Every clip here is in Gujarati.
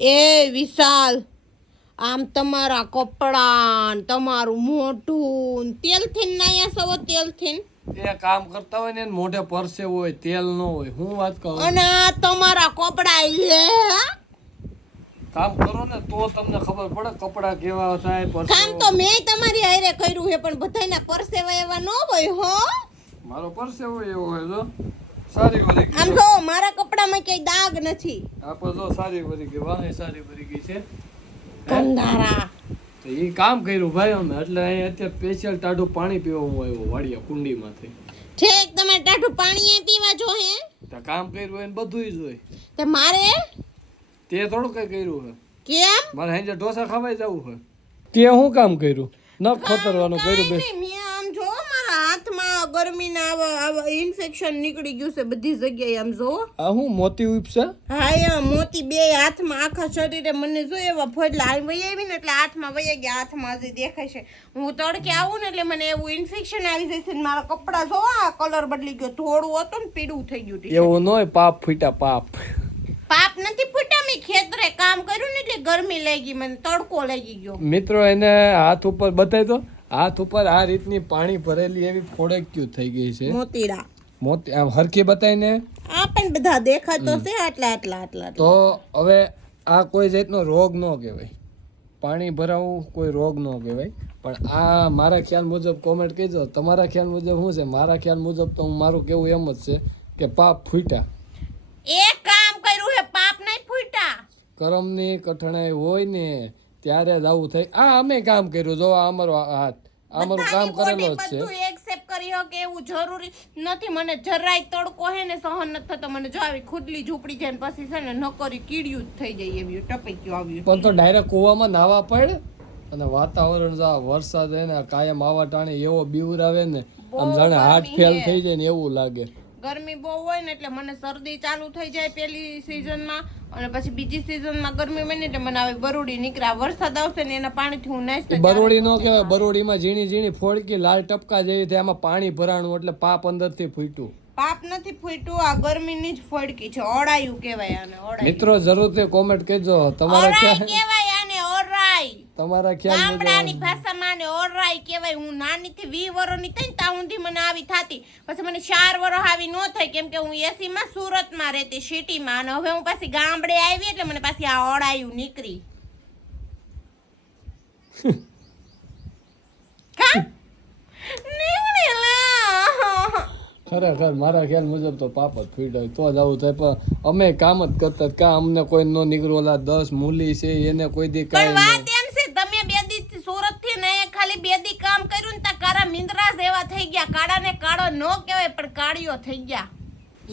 એ વિશાલ, આમ તમારા કપડાં, તમારું મોઢું તેલથી નાયા સવો તેલથી. એ કામ કરતા હોય ને મોઢે પરસે હોય, તેલ ન હોય. હું વાત કહું. અને આ તમારા કપડાં કામ કરો ને તો તમને ખબર પડે કપડા કેવા થાય. કામ તો મેં તમારી હારે કર્યું છે, પણ બધાયના પરસેવા એવા ન હોય હો. મારો પરસેવો એવો હોય જો સારી વરી ગઈ. આમ જો મારા કપડામાં કઈ દાગ નથી. આપો જો સારી વરી ગઈ, વાહે સારી વરી ગઈ છે. કંધારા તો એ કામ કર્યું ભાઈ અમે, એટલે અહીં અત્યારે સ્પેશિયલ ટાઢું પાણી પીવા હું આવ્યો વાડિયા કુંડીમાંથી. ઠીક, તમે ટાઢું પાણી પીવા જો હે? તો કામ કર્યું હોય ને બધું જ હોય. તે મારે તે થોડું કઈ કર્યું હે? કેમ? મારે હાંજે ઢોસા ખાવાય જવું હે. તે શું કામ કર્યું? નખ ખતરવાનું કર્યું બે. મેં આમ જો મારા હાથમાં ગરમીના ઇન્ફેક્શન નીકળી ગયું છે બધી જગ્યાએ. આમ જો આ હું મોતી ઉપસે. હા એ મોતી બે હાથમાં, આખા શરીરે મને જો એવા ફોડલા વહી આવી ને એટલે હાથમાં વહી ગયા. હાથમાં હજી દેખાય છે. હું તડકે આવું ને એટલે મને એવું ઇન્ફેક્શન આવી જાય છે ને મારા કપડા જો આ કલર બદલી ગયો. ધોળું હતું ને પીળું થઈ ગયું. એવું ન હોય, પાપ ફૂટા પાપ. પાપ નથી ફૂટા, મેં ખેતરે કામ કર્યું ને એટલે ગરમી લાગી, મને તડકો લાગી ગયો. મિત્રો એને હાથ ઉપર બતાવી દો. હાથ ઉપર આ રીતની પાણી ભરેલી એવી ફોડક્યું થઈ ગઈ છે. મોતીડા મોતી આમ હરખી બતાવીને આ પણ બધા દેખાતો છે આટલા આટલા આટલા. તો હવે આ કોઈ જાતનો રોગ ન કહેવાય. પાણી ભરાવું કોઈ રોગ ન કહેવાય. પણ આ મારા ખ્યાલ મુજબ કોમેન્ટ કહેજો. તમારા ખ્યાલ મુજબ શું છે? મારા ખ્યાલ મુજબ તો મારું કેવું એમ જ છે કે પાપ ફૂટા. એક કામ કર્યું હે, પાપ નહીં ફૂટા. કરમની કઠણાઈ હોય ને ત્યારે જ આવું થાય. આ અમે કામ કર્યું, જો આ અમારો હાથ, આ અમારું કામ કરેલો જ છે. બધું એક્સેપ્ટ કર્યો કે એવું જરૂરી નથી. મને જરાય તડકો હે ને સહન નથી થતો. મને જો આવી ખુદલી ઝૂંપડી જાય ને પછી છે ને નકરી કીડિયું જ થઈ જાય એવી ટપક્યું આવ્યું. પણ તો ડાયરેક્ટ કૂવામાં નાવા પડે. અને વાતાવરણ જો વરસાદ હે ને કાયમ આવા ટાણે એવો બીવરાવે ને આમ જાણે હાર્ટ ફેલ થઈ જાય ને એવું લાગે. ગરમી બહુ હોય ને એટલે મને શરદી ચાલુ થઈ જાય પહેલી સિઝનમાં, અને પછી બીજી સિઝનમાં ગરમી બને એટલે મને આવી બરોડી નીકળે. વરસાદ આવશે ને એના પાણીથી હું નાઈશ. બરોડી નો કહેવાય, બરોડીમાં ઝીણી ઝીણી ફોડકી લાલ ટપકા જેવી થાય, એમાં પાણી ભરાણું એટલે પાપ અંદરથી ફૂટ્યું. પાપ નથી ફૂટ્યું, આ ગરમીની જ ફોડકી છે. ઓળાયું કહેવાય આને. ઓળાયું મિત્રો જરૂરથી કોમેન્ટ કરજો તમારા ખ્યાલ. કહેવાય આને ઓરાઈ. તમારા ખ્યાલ ગામડાની ભાષામાં આને ઓરાઈ કહેવાય. હું નાનીથી 20 વર્ષની થઈ ને ત્યાં સુધી મને આવી થાતી. પછી મને 4 વર્ષ આવી ન થઈ, કેમ કે હું એસી માં સુરતમાં રહેતી સિટીમાં, અને હવે હું પાછી ગામડે આવી એટલે મને પાછી આ ઓળાયું નીકળી. ખરેખર મારા ખ્યાલ મુજબ તો પાપ જ ફૂટ્યો તો જ આવું થાય. પણ અમે કામ જ કરતા કા અમને કોઈ નો નીકળ્યો. 10 મૂલી છે એને કોઈ દી કાઈ પણ વાત એમ છે, તમે 2 દી સુરત થી ને ખાલી 2 દી કામ કર્યું ને તા કાળા મિંદરા જેવા થઈ ગયા. કાળા ને કાળો નો કહેવાય પણ કાળિયો થઈ ગયા.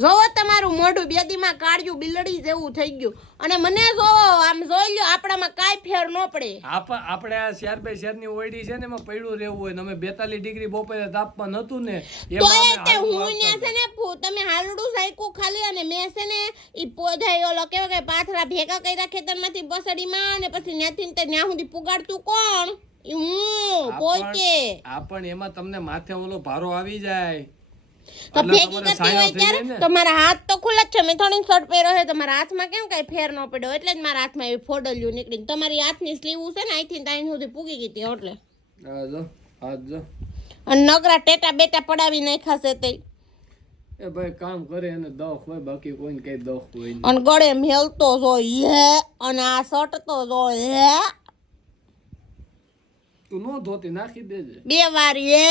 જોવો તમારું મોઢું 2 દીમાં કાળિયું બિલડી જેવું થઈ ગયું. અને મને જોવો, આમ જોઈ લ્યો, આપણામાં કાઈ ફેર ન પડે. આપણે આ 4 બાય 4 ની ઓયડી છે ને એમાં પડ્યું રહેવું હોય ને અમે 42 ડિગ્રી બપોરે તાપમાન હતું ને તો એ હું ને છે ને તમે હાલડું સાયકું ખાલી, અને મેં છે ને ઈ પોધાય ઓલો કેવો કે પાથરા ભેગા કર્યા ખેતરમાંથી બસડીમાં, અને પછી ત્યાંથી ને ત્યાં સુધી પુગાડતું કોણ? હું પોતે. પણ એમાં તમને માથે ઓલો ભારો આવી જાય તો ભેગી કરતી હોય ત્યારે તો મારા હાથ તો ખુલ્લા જ છે. મેં થોડી શર્ટ પહેર્યો છે તો મારા હાથમાં કેમ કઈ ફેર ન પડ્યો, એટલે જ મારા હાથમાં એવી ફોડલ્યું નીકળી. તમારી હાથની સ્લીવ છે ને અહીંથી ત્યાં સુધી પૂગી ગઈ હતી એટલે. અને નગરા ટેટા બેટા પડાવી નાખાશે તે. એ ભાઈ કામ કરે અને દખ હોય, બાકી કોઈને કઈ દખ હોય નહીં. અને ગળે મેલતો જોઈએ અને આ સટતો જોઈએ. તું નો ધોતી નાખી દેજે 2 વાર એ